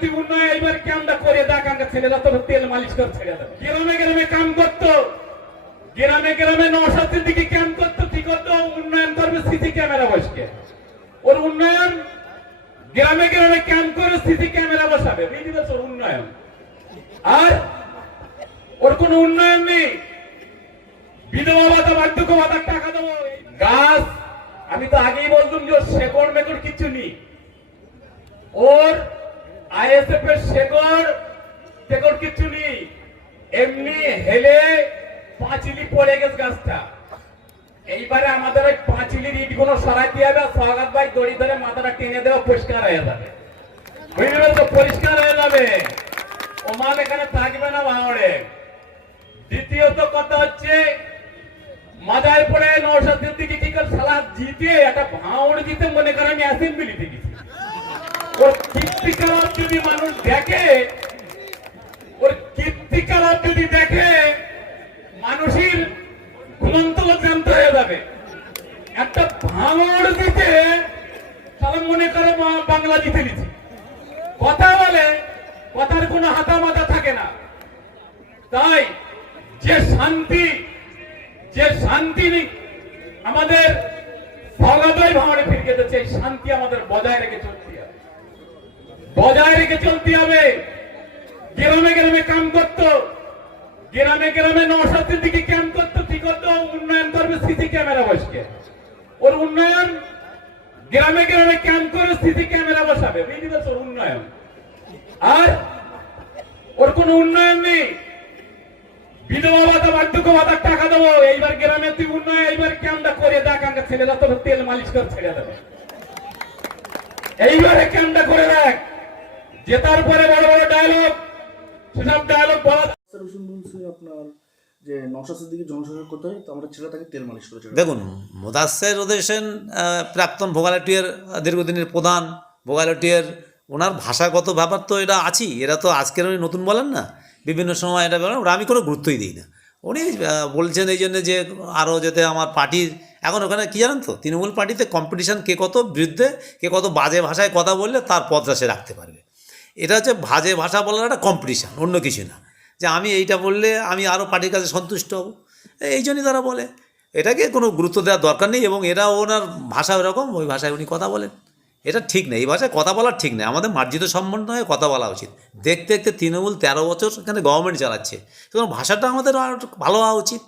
তুই উন্নয়ন এইবার কামটা করে দেখ, আমরা ছেলেরা তোর তেল মালিশ করে গ্রামে গ্রামে কাম করতো। গ্রামে গ্রামে নশাতের দিকে ক্যাম্প করতো, কি করতো? উন্নয়ন করবে সিসি ক্যামেরা বসকে। ওর উন্নয়ন, গ্রামে গ্রামে ক্যাম্প করে সিসি ক্যামেরা বসাবে। তো উন্নয়ন? আর ওর কোনো উন্নয়ন নেই। বিধবা ভাতা বার্ধক্য ভাতার টাকা দেবো। গাছ, আমি তো আগেই বলতাম যে ওর শেকড় মেকড় কিছু নেই। ওর আইএসএফ এর শেকড় টেকড় কিছু নেই। এমনি হেলে পাঁচিলি পড়ে গেছে গাছটা। এইবারে আমাদের ওই পাঁচিলির ইটগুলো সরাই দিয়ে হবে স্বাগত ভাই, দড়ি ধরে মাথাটা টেনে দেওয়া পরিষ্কার হয়ে যাবে। বুঝলে তো পরিষ্কার হয়ে যাবে। ও মাল এখানে থাকবে না ভাঙড়ে দ্বিতীয়ত কথা হচ্ছে মাজার পড়ে নৌসাদের দিকে কি করে সালা জিতে একটা ভাঙড় দিতে মনে করে আমি অ্যাসেম্বলিতে ওর কীর্তিকলাপ যদি মানুষ দেখে, ওর যদি দেখে, মানুষের ঘুমন্ত হয়ে যাবে। একটা ভাঙড় দিতে মনে করে বাংলা জিতে কথা বলে, কথার কোনো হাতা মাথা থাকে না। তাই যে শান্তি যে শান্তি আমাদের ভগাদয় ভাঙড়ে ফিরে এই শান্তি আমাদের বজায় রেখে হবে বজায় রেখে চলতে হবে। গ্রামে গ্রামে কাম করতো। গ্রামে গ্রামে নশাতের দিকে ক্যাম্প করতো, কি করতো? উন্নয়ন করবে সিসি ক্যামেরা বসকে ওর উন্নয়ন, গ্রামে গ্রামে ক্যাম্প করে সিসি ক্যামেরা বসাবে। বুঝলি ওর উন্নয়ন? আর ওর কোনো উন্নয়ন নেই। বিধবা ভাতা, বার্ধক্য ভাতার টাকা দেবো। এইবার গ্রামে তুই উন্নয়ন, এইবার ক্যাম্পটা করে দেখ আমরা তোর তেল মালিশ করে ছেড়ে দেবে। এইবারে ক্যাম্পটা করে জেতার পরে বড় বড় ডায়লগ সেসব ডায়লগ বলা স্যার বলছে আপনার যে নশাশের দিকে জনসংযোগ করতে হয় তো আমরা ছেলে তাকে তেল মালিশ দেখুন মোদাসের ওদেশেন প্রাক্তন ভোগালটিয়ার দীর্ঘদিনের প্রধান ভোগালটিয়ার ওনার ভাষাগত ব্যাপার তো এটা আছেই এরা তো আজকের উনি নতুন বলেন না বিভিন্ন সময় এটা বলেন ওরা আমি কোনো গুরুত্বই দিই না। উনি বলছেন এই জন্য যে আরও যাতে আমার পার্টির এখন ওখানে কী জানেন তো তৃণমূল পার্টিতে কম্পিটিশান কে কত বিরুদ্ধে কে কত বাজে ভাষায় কথা বললে তার পদটা সে রাখতে পারবে। এটা হচ্ছে ভাজে ভাষা বলার একটা কম্পিটিশান অন্য কিছু না। যে আমি এইটা বললে আমি আরও পার্টির কাছে সন্তুষ্ট হব। এই জন্যই তারা বলে। এটাকে কোনো গুরুত্ব দেওয়ার দরকার নেই এবং এরা ওনার ভাষা ওরকম ওই ভাষায় উনি কথা বলেন। এটা ঠিক নেই, এই ভাষায় কথা বলার ঠিক নেই। আমাদের মার্জিত সম্বন্ধ হয়ে কথা বলা উচিত। দেখতে দেখতে তৃণমূল তেরো বছর এখানে গভর্নমেন্ট চালাচ্ছে। সুতরাং ভাষাটা আমাদের আর ভালো হওয়া উচিত।